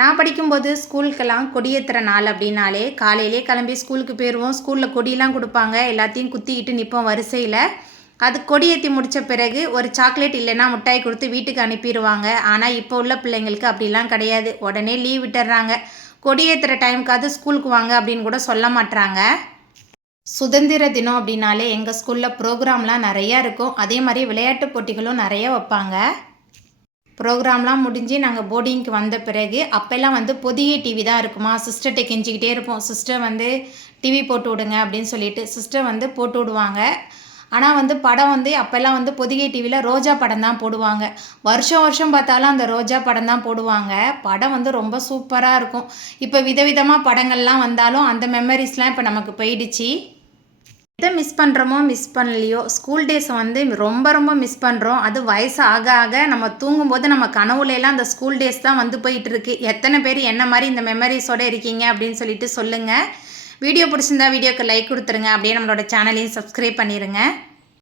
நான் படிக்கும்போது ஸ்கூலுக்கெல்லாம் கொடியேத்துற நாள் அப்படின்னாலே காலையிலே கிளம்பி ஸ்கூலுக்கு போயிடுவோம். ஸ்கூலில் கொடியெலாம் கொடுப்பாங்க. எல்லாத்தையும் குத்திக்கிட்டு நிற்போம் வரிசையில். அது கொடியேற்றி முடித்த பிறகு ஒரு சாக்லேட் இல்லைன்னா மிட்டாய் கொடுத்து வீட்டுக்கு அனுப்பிடுவாங்க. ஆனால் இப்போ உள்ள பிள்ளைங்களுக்கு அப்படிலாம் கிடையாது. உடனே லீவ் விட்டுடுறாங்க. கொடியேற்றுற டைமுக்காவது ஸ்கூலுக்கு வாங்க அப்படின்னு கூட சொல்ல மாட்டாங்க. சுதந்திர தினம் அப்படின்னாலே எங்கள் ஸ்கூலில் ப்ரோக்ராம்லாம் நிறையா இருக்கும். அதே மாதிரி விளையாட்டு போட்டிகளும் நிறைய வைப்பாங்க. ப்ரோக்ராம்லாம் முடிஞ்சு நாங்கள் போர்டிங்க்கு வந்த பிறகு அப்போல்லாம் பொதிகை டிவி தான் இருக்குமா. சிஸ்டர்கிட்ட கெஞ்சிக்கிட்டே இருப்போம், சிஸ்டர் டிவி போட்டு விடுங்க அப்படின்னு சொல்லிட்டு. சிஸ்டர் போட்டு விடுவாங்க. ஆனால் படம் அப்போல்லாம் பொதிகை டிவியில் ரோஜா படம் தான் போடுவாங்க. வருஷம் வருஷம் பார்த்தாலும் அந்த ரோஜா படம் தான் போடுவாங்க. படம் ரொம்ப சூப்பராக இருக்கும். இப்போ விதவிதமாக படங்கள்லாம் வந்தாலும் அந்த மெமரிஸ்லாம் இப்போ நமக்கு போயிடுச்சு. எதை மிஸ் பண்ணுறோமோ மிஸ் பண்ணலையோ ஸ்கூல் டேஸை ரொம்ப ரொம்ப மிஸ் பண்ணுறோம். அது வயசு ஆக ஆக நம்ம தூங்கும்போது நம்ம கனவுலையெல்லாம் அந்த ஸ்கூல் டேஸ் தான் போயிட்டுருக்கு. எத்தனை பேர் என்ன மாதிரி இந்த மெமரிஸோடு இருக்கீங்க அப்படின்னு சொல்லிட்டு சொல்லுங்கள். வீடியோ பிடிச்சிருந்தா வீடியோக்கு லைக் கொடுத்துருங்க. அப்படியே நம்மளோட சேனலையும் சப்ஸ்கிரைப் பண்ணிடுங்க.